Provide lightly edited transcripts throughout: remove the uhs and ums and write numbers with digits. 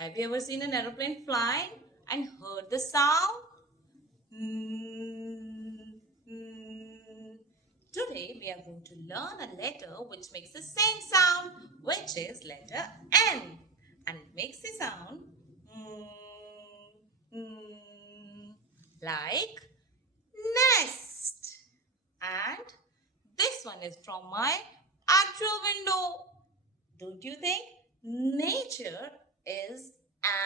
Have you ever seen an aeroplane flying and heard the sound? Mm, mm. Today we are going to learn a letter which makes the same sound, which is letter N. And it makes the sound mm, like nest. And this one is from my actual window. Don't you think nature is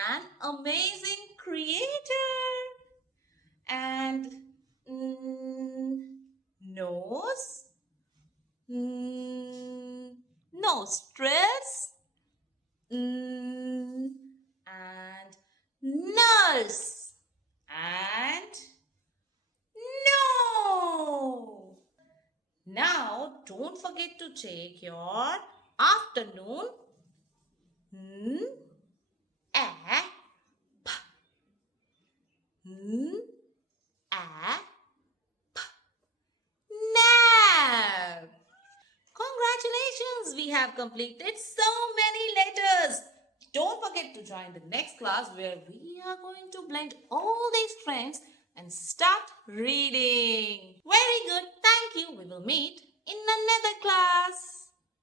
an amazing creator? And nose, nostrils, and nurse, and no. Now, don't forget to take your afternoon a p a nap. Congratulations, we have completed so many letters. Don't forget to join the next class where we are going to blend all these trends and start reading. Very good. Thank you. We will meet in another class.